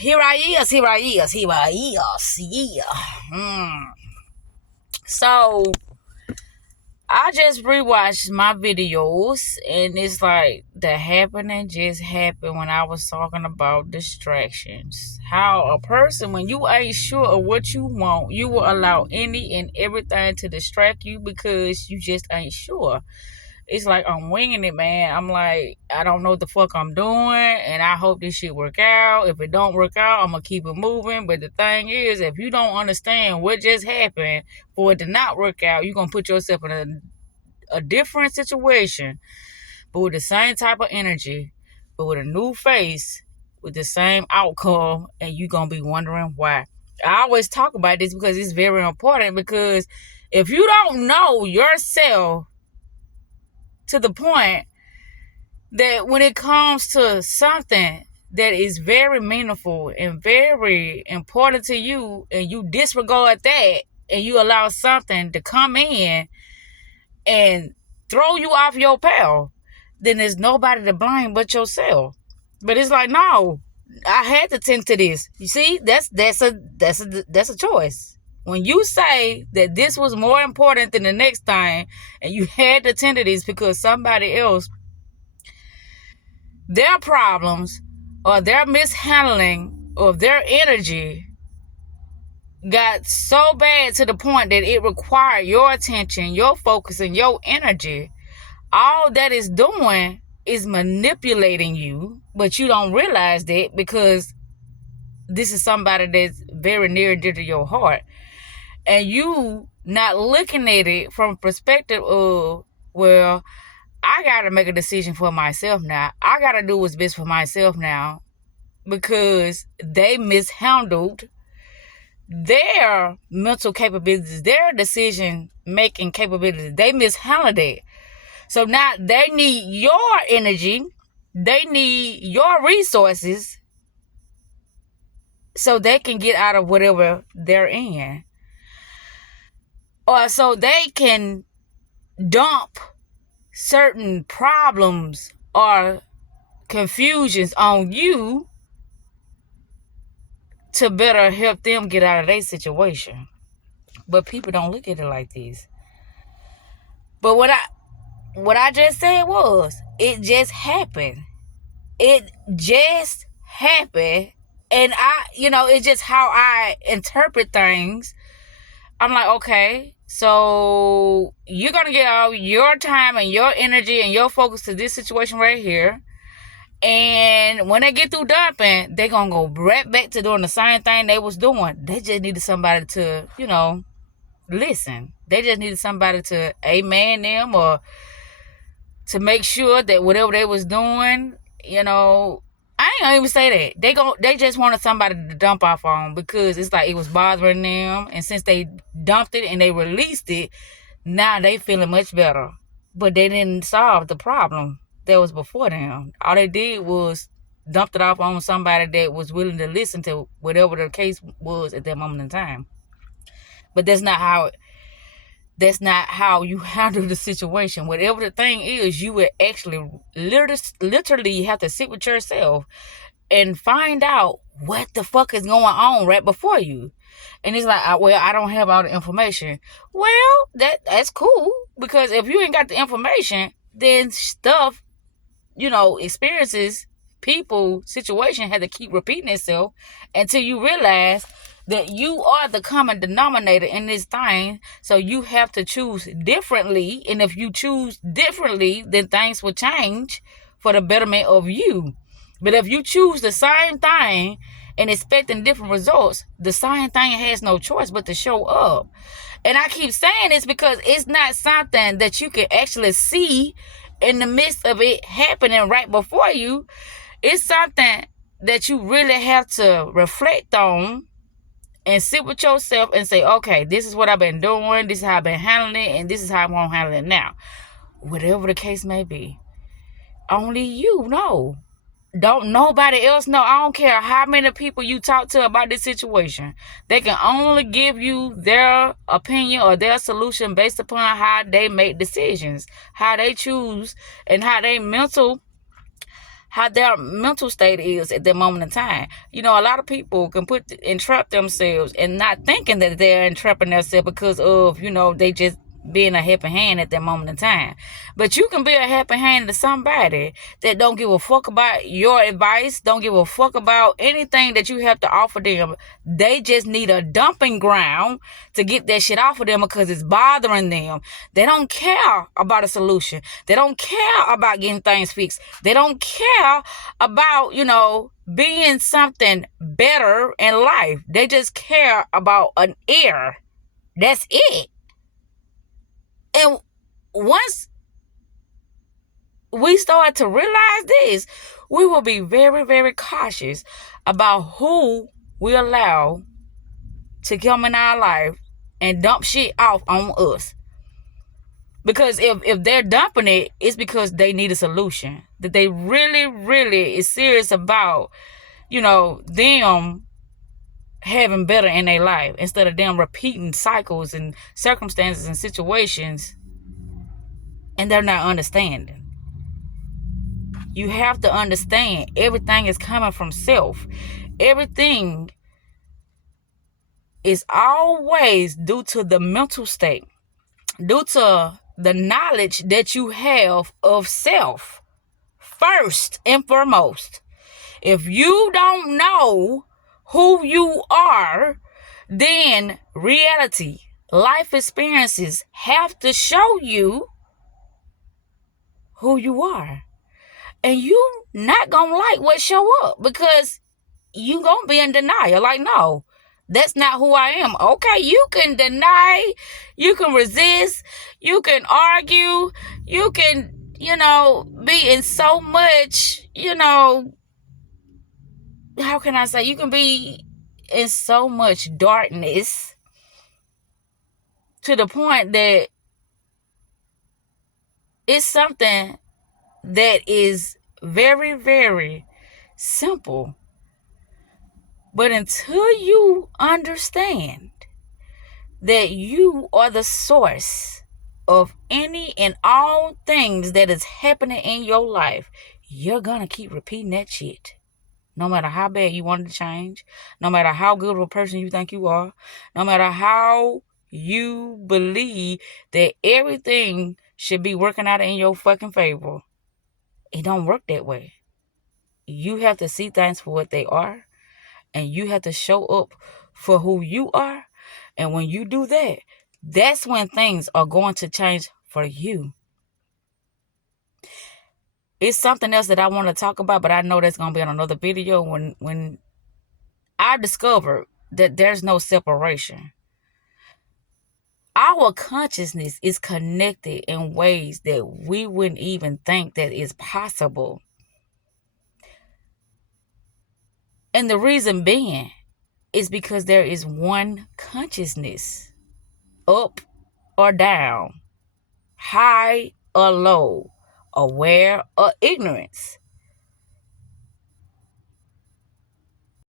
Here I is. Yeah. So I just rewatched my videos, and it's like the happening just happened when I was talking about distractions. How a person, when you ain't sure of what you want, you will allow any and everything to distract you because you just ain't sure. It's like I'm winging it, man. I'm like, I don't know what the fuck I'm doing, and I hope this shit work out. If it don't work out, I'm gonna keep it moving. But the thing is, if you don't understand what just happened for it to not work out, you're gonna put yourself in a different situation, but with the same type of energy, but with a new face, with the same outcome, and you're gonna be wondering why. I always talk about this because it's very important, because if you don't know yourself to the point that when it comes to something that is very meaningful and very important to you, and you disregard that, and you allow something to come in and throw you off your path, then there's nobody to blame but yourself. But it's like, no, I had to tend to this. You see, that's a choice. When you say that this was more important than the next thing, and you had to tend to this because somebody else, their problems or their mishandling of their energy got so bad to the point that it required your attention, your focus, and your energy, all that is doing is manipulating you, but you don't realize that because this is somebody that's very near and dear to your heart. And you not looking at it from a perspective of, well, I got to make a decision for myself now. I got to do what's best for myself now, because they mishandled their mental capabilities, their decision-making capabilities. They mishandled it. So now they need your energy. They need your resources so they can get out of whatever they're in. Or so they can dump certain problems or confusions on you to better help them get out of their situation. But people don't look at it like this. But what I just said was, it just happened. It just happened. And it's just how I interpret things. I'm like, okay, so you're going to get all your time and your energy and your focus to this situation right here. And when they get through dumping, they're going to go right back to doing the same thing they was doing. They just needed somebody to, listen. They just needed somebody to amen them, or to make sure that whatever they was doing, I ain't gonna even say that. They just wanted somebody to dump off on, because it's like it was bothering them. And since they dumped it and they released it, now they feeling much better. But they didn't solve the problem that was before them. All they did was dumped it off on somebody that was willing to listen to whatever the case was at that moment in time. But that's not how you handle the situation. Whatever the thing is, you would actually literally have to sit with yourself and find out what the fuck is going on right before you. And it's like, well, I don't have all the information. Well, that's cool, because if you ain't got the information, then stuff, experiences, people, situation had to keep repeating itself until you realize that you are the common denominator in this thing. So you have to choose differently. And if you choose differently, then things will change for the betterment of you. But if you choose the same thing and expecting different results, the same thing has no choice but to show up. And I keep saying this because it's not something that you can actually see in the midst of it happening right before you. It's something that you really have to reflect on and sit with yourself and say, okay, this is what I've been doing, this is how I've been handling it, and this is how I'm going to handle it now. Whatever the case may be. Only you know. Don't nobody else know. I don't care how many people you talk to about this situation. They can only give you their opinion or their solution based upon how they make decisions, how they choose, and how how their mental state is at that moment in time. A lot of people can entrap themselves and not thinking that they're entrapping themselves because of, they just being a helping hand at that moment in time. But you can be a helping hand to somebody that don't give a fuck about your advice, don't give a fuck about anything that you have to offer them. They just need a dumping ground to get that shit off of them because it's bothering them. They don't care about a solution. They don't care about getting things fixed. They don't care about, being something better in life. They just care about an ear. That's it. And once we start to realize this, we will be very, very cautious about who we allow to come in our life and dump shit off on us. Because if they're dumping it, it's because they need a solution. That they really, really is serious about, them having better in their life instead of them repeating cycles and circumstances and situations and they're not understanding. You have to understand everything is coming from self. Everything is always due to the mental state, due to the knowledge that you have of self, first and foremost. If you don't know who you are, then reality, life experiences have to show you who you are. And you not gonna like what show up because you gonna be in denial. Like, no, that's not who I am. Okay, you can deny, you can resist, you can argue, you can, be in so much, how can I say, you can be in so much darkness to the point that it's something that is very, very simple. But until you understand that you are the source of any and all things that is happening in your life, you're gonna keep repeating that shit. No matter how bad you want to change, no matter how good of a person you think you are, no matter how you believe that everything should be working out in your fucking favor, it don't work that way. You have to see things for what they are, and you have to show up for who you are. And when you do that, that's when things are going to change for you. It's something else that I want to talk about, but I know that's going to be on another video when I discovered that there's no separation. Our consciousness is connected in ways that we wouldn't even think that is possible. And the reason being is because there is one consciousness, up or down, high or low, aware or ignorance.